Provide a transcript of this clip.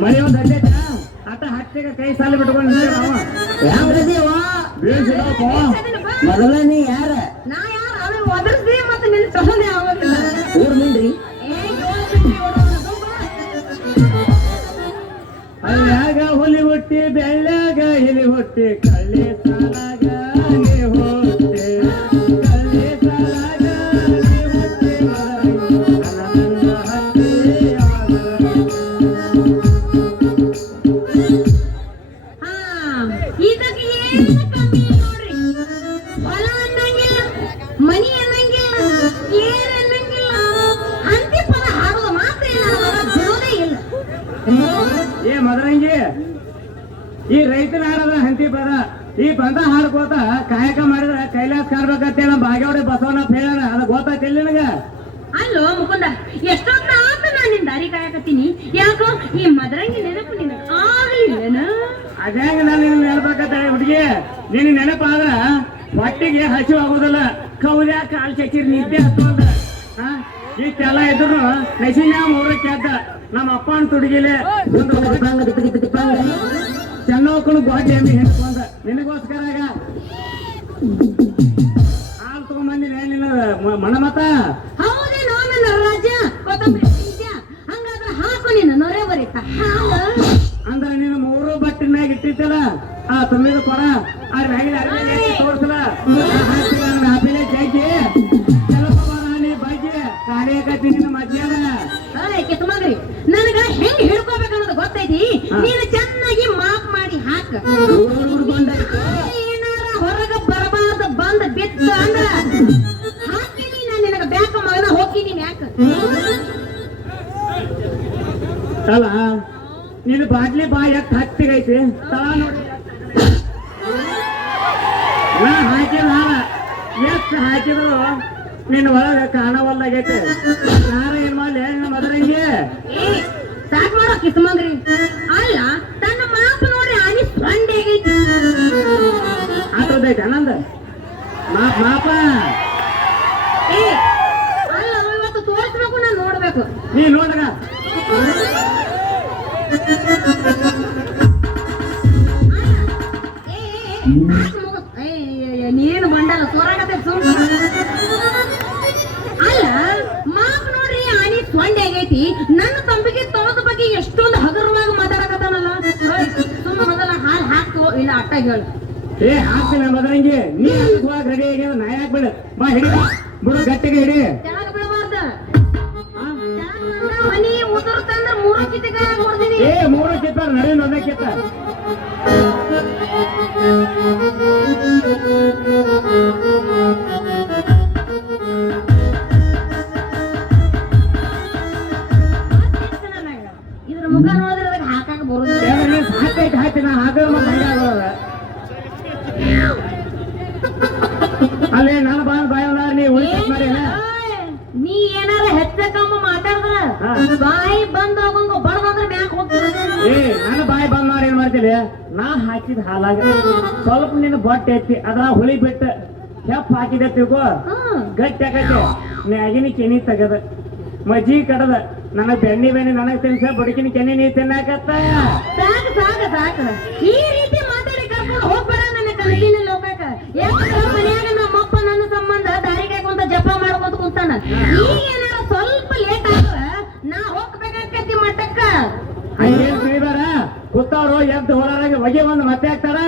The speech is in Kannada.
ಮನೆ ಒಂದು ಅಡ್ಡೆ ಅತ್ತ ಹತ್ತಿಗೆ ಕೈ ಸಾಲ ಬಿಟ್ಕೊಂಡು ಯಾವ್ದಿದೀವ ಮೊದಲನೇ ಯಾರ ಊರ್ ನಿಲ್ರಿ ಅಲ್ಲಾಗ ಹುಲಿ ಹುಟ್ಟಿ ಬೆಳ್ಳಾಗ ಇಲಿ ಹುಟ್ಟಿ ಕಳ್ಳಿ ಸಾಲಾಗ ಮದರಂಗಿ. ಈ ರೈತನ ಹಾಡದ ಹಂತಿ ಪದ ಈ ಬಂದ ಹಾಡ್ಕೋತ ಕಾಯಕ ಮಾಡಿದ್ರ ಕೈಲಾಸ ಕಾರ್ಬೇಕಂತ ನಮ್ಮ ಬಾಗೇವಾಡಿ ಬಸವನಪ್ಪ ಹೇಳ್ಯಾನ ಅದ ಗೊತ್ತಾಯ್ತಿಲ್ಲ ನಿನಗ? ಅಲ್ಲೋ ಮುಕುಂದ ಎಷ್ಟೊಂದ ಆತ ನಾನು ನಿನ್ ದಾರಿ ಕಾಯಕತ್ತೀನಿ. ಯಾಕೋ ಈ ಮದರಂಗಿ ನೆನಪು ನಿನ ಆಗಿಲ್ಲನ ಅದ್ಯಾಂಗ ನಾನು ನಿನ್ ನೆನಪಾಕತ್ತ ಹುಡುಗಿ ನಿನ್ ನೆನಪಾದ್ರ ಹೊಟ್ಟಿಗೆ ಹಸಿವಾಗೋದಲ್ಲ. ಕೌದ್ಯಾ ಕಾಲ್ ಚಕ್ಕಿರ್ ನಿದ್ದೆ ಹತ್ತೋದ ಇಷ್ಟೆಲ್ಲ ಇದ್ರು ನಸಿನ ಮೂರಕ್ಕೆ ಕೆದ್ದ ನಮ್ಮ ಅಪ್ಪನ ತುಡುಗಿಲೆ ತಿಪ್ಪಂಗ ಚೆನ್ನೋಕಳು ಗೋಟಿ ಎಮ್ಮೆ ಹಿಡ್ಕೊಂಡ ನಿನಗೋಸ್ಕರ ಹಾಲು ತಗೊಂಬಂದಿನಿ ಏನಿಲ್ಲ ಮಣಮತ? ಹೌದೇನೋ ನನ್ನ ರಾಜ ಹಂಗಾದ್ರೆ ಹಾಕು ನೊರೆ ಬರೀತ. ಅಂದ್ರ ನೀನು ಮೂರು ಬಟ್ಟಿನಾಗ ಇಟ್ಟಿದ್ದಲ್ಲ? ಆ ತುಂಬಿದ ಕೊಡ. ಆ ಮ್ಯಾಗಿನ ನನಗ ಹಿಡ್ಕೋಬೇಕು ಅನ್ನೋದು ಗೊತ್ತೈತಿ. ನೀನು ಚೆನ್ನಾಗಿ ಮಾಪ್ ಮಾಡಿ ಹಾಕ. ಏನಾರ ಹೊರಗ ಬರಬಾರ್ದು ಬಂದ ಬಿತ್ತು ಅಂದ್ರ ಹಾಕಿನಿ ನಾನು ನಿನಗ. ಬ್ಯಾಕ ಮಗನ ಹೋಗ್ತೀನಿ ಯಾಕ? ಅಲ್ಲ ನೀನು ಬಾಟ್ಲಿ ಬಾ ಯಾಕೆ ಹತ್ತಿಗೈತಿ ತಳ ನೋಡಿ. ನಾ ಹಾಕಿದ ಎಷ್ಟ್ ಹಾಕಿದ್ರು ನಿನ್ನ ಒಳಗೆ ಕಾಣವಲ್ಲಾಗೈತೆ ಯಾರ ಏನ್ ಮಾಡಲಿ? ಮದರಂಗಿ. ಸಾಕ್ ಮಾಡೋ ಕಿಸಮಂಗ್ರಿ. ಅಲ್ಲ ತನ್ನ ಮಾಪ ನೋಡಿ ಆನಿ ಸೊಂಡೆಗೈತಿ ಆಟೋದೈತೆ ಆನಂದ ಮಾಪ್ ಮಾಪ. ಏ ಅಲ್ಲ ಇವತ್ತು ತೋರಿಸ್ಬೇಕು ನಾನು ನೋಡ್ಬೇಕು. ನೀ ನೋಡ್ರ ನೀನು ಮಂಡಲ ಸೋರಾಗತ್ತೆ ಸುಳ್ಳು ಅಲ್ಲ ಮಾಪ್ ನೋಡ್ರಿ ಆನಿ ಸೊಂಡೆ ಆಗೈತಿ ನನ್ನ ಅಟ್ಟ ಹೇಳು ಏ ಹಾಕ್ತೀನಿ ಮದರಂಗಿ ನೀ ಹೋಗಕ್ ರೆಡಿ ಆಗ್ಯಾವ ನಾ ಯಾಕೆ ಬಿಡ ಬಾ ಹಿಡಿ. ಬಿಡು ಗಟ್ಟಿಗೆ ಹಿಡಿ. ಕೆಳಗೆ ಬೀಳಬಾರ್ದ ಆ? ಮನಿ ಉದುರ್ತಂದ್ರ ಮೂರು ಕಿತ್ತಿಗೆ ಏ ಮೂರು ಕಿತ್ತಾರ ನಡುವೆ ಒಂದೇ ಕಿತ್ತ. ಇದ್ರ ಮುಖ ಬಾಯಿ ಬಂದ್ ಹೋಗಂಗ ಬಡದಂದ್ರ ಮ್ಯಾಕ್ ಹೋಗ್ತೀನಿ ಏ ನಾನು ಬಾಯಿ ಬಂದ್ ಏನ್ ಮಾಡ್ತೀವಿ ನಾ ಹಾಕಿದ ಹಾಲಾಗ ಸ್ವಲ್ಪ ನಿನ್ನ ಬೊಟ್ಟೆ ಎತ್ತಿ ಅದ್ರ ಹುಳಿ ಬಿಟ್ಟು ಹೆಪ್ಪ ಹಾಕಿದೆ ತಿಳ್ಕೋ. ಗಟ್ಟಿ ಆಗತ್ತೆ ಮ್ಯಾಗಿನ ಕೆನಿ ತೆಗದ. ಮಜ್ಜಿ ಕಡದ. ನನಗ್ ಬೆಣ್ಣಿ ಬೆಣ್ಣಿ ನನಗ್ ತಿನ್ಸ ಬುಡಕಿನ ಕೆನೆ ನೀ ತಿನ್ನಾಕತ್ತ. ಸಾಕು ಸಾಕು ಸಾಕು. ಈ ರೀತಿ ಮಾತಾಡಿ ಕರ್ಕೊಂಡು ಹೋಗ್ಬೇಡ ನನ್ನ ಕನಸಿನ ಲೋಕಕ್ಕ. ಯಾಕಂದ್ರ ಮನ್ಯಾಗ ನಮ್ಮಪ್ಪ ನನ್ನ ಸಂಬಂಧ ದಾರಿ ಕುಂತ ಜಪ ಮಾಡ್ಕೊಂತ ಕುಂತಾನ. ಈಗ ಏನಾರ ಸ್ವಲ್ಪ ಲೇಟ್ ಆದ್ರ ನಾ ಹೋಗ್ಬೇಕಾಕತಿ ಮಟ್ಟಕ್ಕ ಹಂಗೇನ್ ತಿಳಿದಾರ ಕೂತವ್ರು ಎದ್ದು ಹೊರಾಗ ಹೊಗೆ ಬಂದು ಮತ್ತೆ ಹಾಕ್ತಾರ?